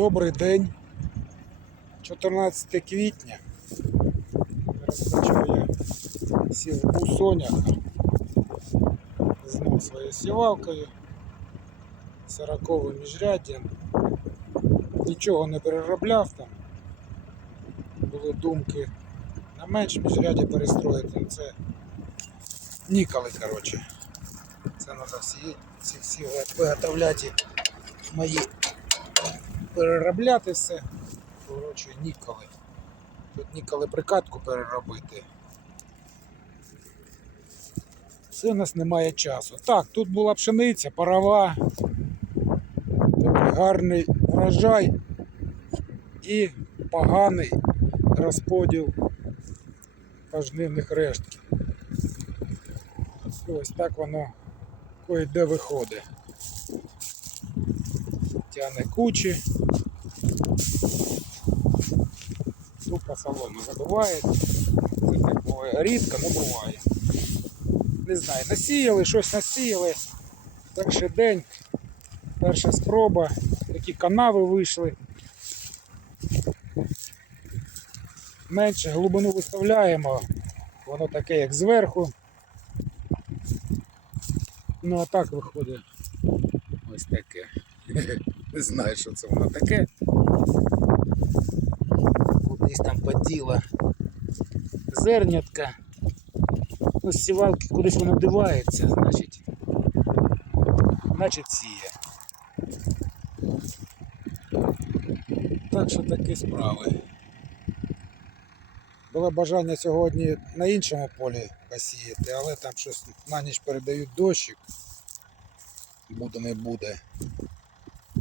Добрий день. 14 квітня. Розпочав я сівбу соняха. Знов своєю сівалкою. 40 міжряддям. Нічого не переробляв там. Були думки на менш міжряддя перестроїти. Це ніколи, коротше. Це треба всі, всі, всі виготовляти мої переробляти все. Коротше, ніколи. Тут ніколи прикатку переробити. Все у нас немає часу. Так, тут була пшениця, парова, такий гарний врожай і поганий розподіл пожнивних рештків. Ось так воно кое-де виходить. Тяне кучі. Тупо солому забиває. Це так рідко, але буває. Не знаю, насіяли, щось насіяли. Перший день, перша спроба, такі канави вийшли. Менше глибину виставляємо, воно таке як зверху. Ну а так виходить ось таке. Не знаю, що це воно таке. Кудись там поділа зернятка. Ну, з сівалки кудись воно дивається, значить. Значить сіє. Так що такі справи. Було бажання сьогодні на іншому полі посіяти, але там щось на ніч передають дощик. Буде не буде.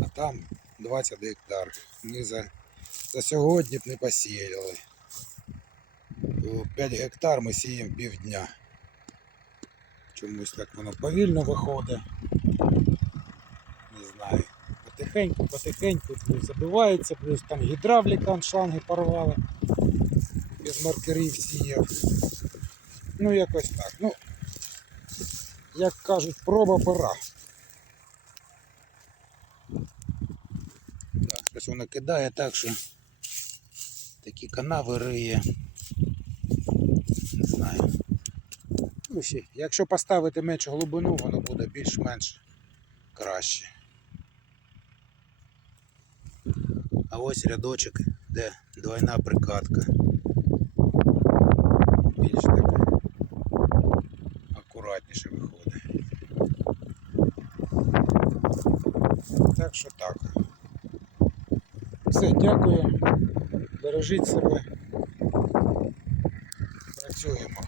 А там 20 гектар. Ми за, за сьогодні б не посіяли. 5 гектар ми сіємо півдня. Чомусь так воно повільно виходить. Не знаю. Потихеньку, потихеньку забивається, плюс там гідравліка шланги порвали. Без маркерів сіяв. Ну якось так. Ну, як кажуть, проба пора. Так, щось воно кидає так, що такі канави риє. Не знаю. Ну, ще, якщо поставити меншу глибину, воно буде більш-менш краще. А ось рядочок, де двойна прикатка. Більш так акуратніше виходить. Так що так. Все, дякую. Бережіть себе. Працюємо.